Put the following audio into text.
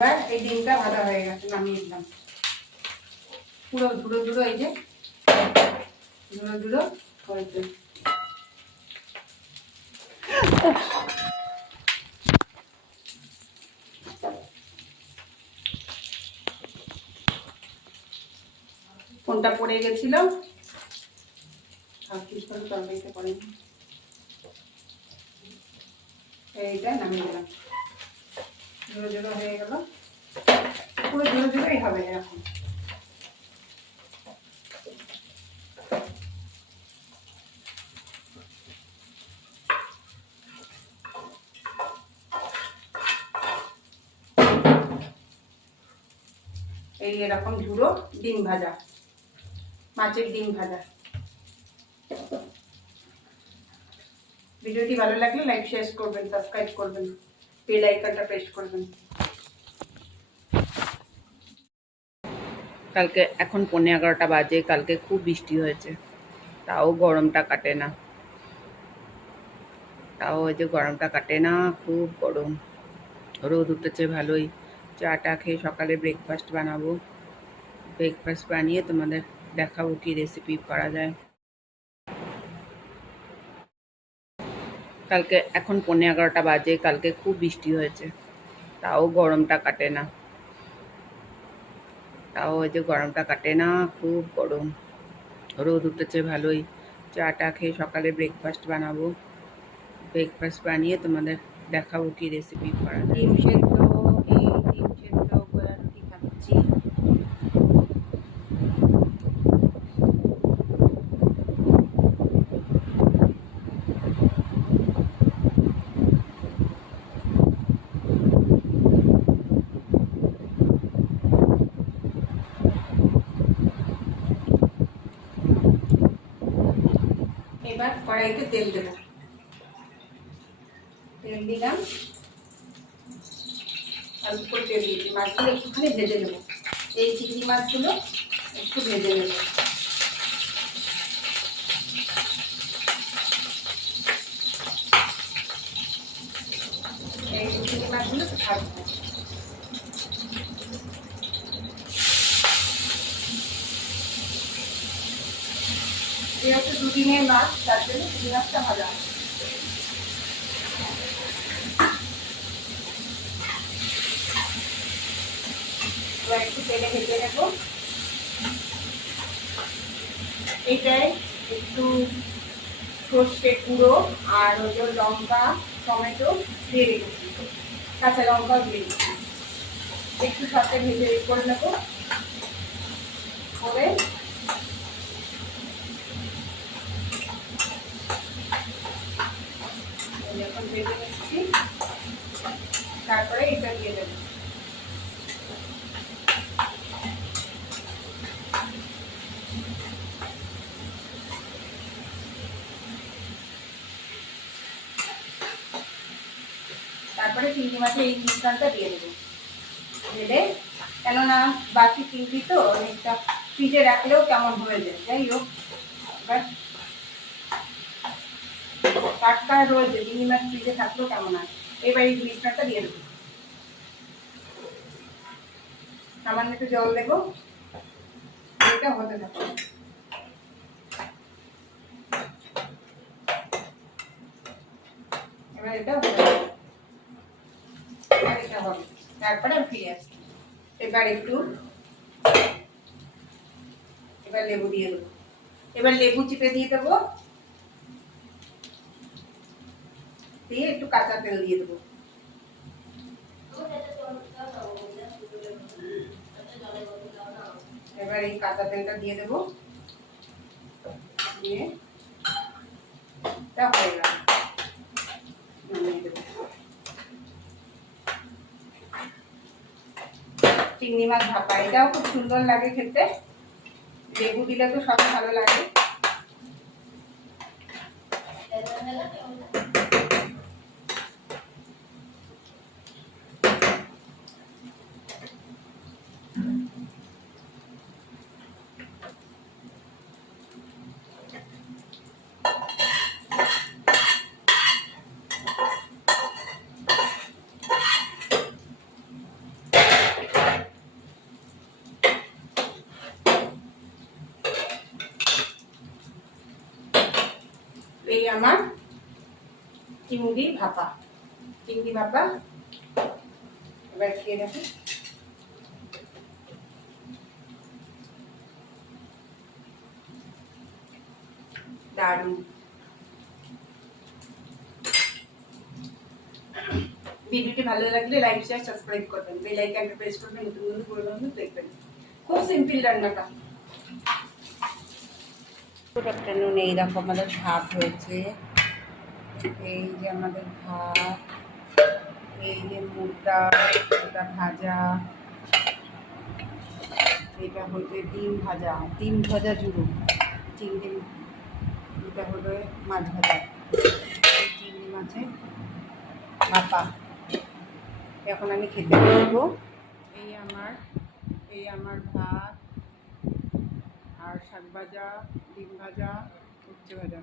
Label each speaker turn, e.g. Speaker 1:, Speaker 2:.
Speaker 1: এবার এই ডিমটা ভাজা হয়ে গেছে, নামিয়ে দিলাম। পুরো ধুলো ধুলো এই যে ধুলো ধুলো হয়েছে। ফোনটা পড়ে গেছিল? এইটা নামিয়ে দিলাম। হয়ে গেল। পুরো হবে এই এরকম ঝুড়ো ডিম ভাজা। মাছের ডিম ভাজা। ভিডিওটি ভালো লাগলে লাইক, শেয়ার করবেন, সাবস্ক্রাইব করবেন। বেল আইকনটা প্রেস করবেন।
Speaker 2: কালকে এখন পৌনে এগারোটা বাজে, কালকে খুব বৃষ্টি হয়েছে। তাও গরমটা কাটে না। তাও ওই যে গরমটা কাটে না, খুব গরম। রোদ উঠেছে ভালোই। চাটা খেয়ে সকালে ব্রেকফাস্ট বানাবো। ব্রেকফাস্ট বানিয়ে তোমাদের দেখাবো কি রেসিপি করা যায়। কালকে এখন পনেরো এগারোটা বাজে, কালকে খুব বৃষ্টি হয়েছে। তাও গরমটা কাটে না। তাও ওই যে গরমটা কাটে না, খুব গরম। রোদ উঠেছে ভালোই। চা টা খেয়ে সকালে ব্রেকফাস্ট বানাবো। ব্রেকফাস্ট বানিয়ে তোমাদের দেখাবো কি রেসিপি করা
Speaker 1: ডিম সেদ্ধ এবার কড়াইতে তেল দেবো। তেল দিলাম। অল্প তেল দিয়েছি মাছগুলো একটুখানি ভেজে নেব। এই চিংড়ি মাছগুলো একটু ভেজে নেব। এই চিংড়ি মাছগুলো ভাজবো। যেহেতু দুদিনের মাছ, তার জন্য চিংড়ি মাছটা ভাজা একটু তেলে ভেজে নেব। এটাই একটু সর্ষে গুঁড়ো আর হলো লঙ্কা, টমেটো দিয়ে রেখেছি কাঁচা লঙ্কাও দিয়ে রেখেছি একটু সাথে ভেজে করে নেব। করে এই যখন ভেজে নিচ্ছি। তারপরে এটা দিয়ে দেবো। তারপরে চিংড়ি মাছের এই মিশ্রণটা দিয়ে দেবো। ঢেলে কেননা বাকি চিংড়ি তো অনেকটা ফ্রিজে রাখলেও কেমন হয়ে যায়। যাই হোক, এবার টাটকা রয়েছে চিংড়ি ফ্রিজে থাকলেও কেমন হয়? এবার এই মিশ্রণটা দিয়ে দেবো। সামান্য একটু জল দেবো। এটা হতে থাকবে। এবার এটা হতে এটা হবে। তারপরে ফিরে আসছি। এবার একটু এবার লেবু দিয়ে দেবো। এবার লেবু চিপে দিয়ে দেবো। দিয়ে একটু কাঁচা তেল দিয়ে দেবো। এবার এই কাঁচা তেলটা দিয়ে দেবো। দিয়ে হয়ে গেল। চিংড়ি মাছ ভাপা, এটাও খুব সুন্দর লাগে খেতে। লেবু দিলে তো সব ভালো লাগে।
Speaker 3: এই আমার চিংড়ি ভাপা। চিংড়ি ভাপা। এবার খেয়ে দেখো। ভিডিওটি ভালো লাগলে লাইক শেয়ার সাবস্ক্রাইব করবেন। বেল আইকনটা প্রেস করবেন, নতুন নতুন পুরনো দেখবেন। খুব সিম্পল রান্নাটা।
Speaker 1: গুড আফটারনুন এই দেখো আমাদের ভাত হয়েছে। এই যে আমাদের ভাত, এই যে মুগটা ওটা ভাজা, এটা হচ্ছে ডিম ভাজা ডিম ভাজা জুড়ো। চিংড়ি, এটা হলো মাছ ভাজা। চিংড়ি মাছের ভাপা। এখন আমি খেতে বসবো। এই আমার এই আমার ভাত আর শাক ভাজা। ডিম ভাজা উচ্ছে ভাজা।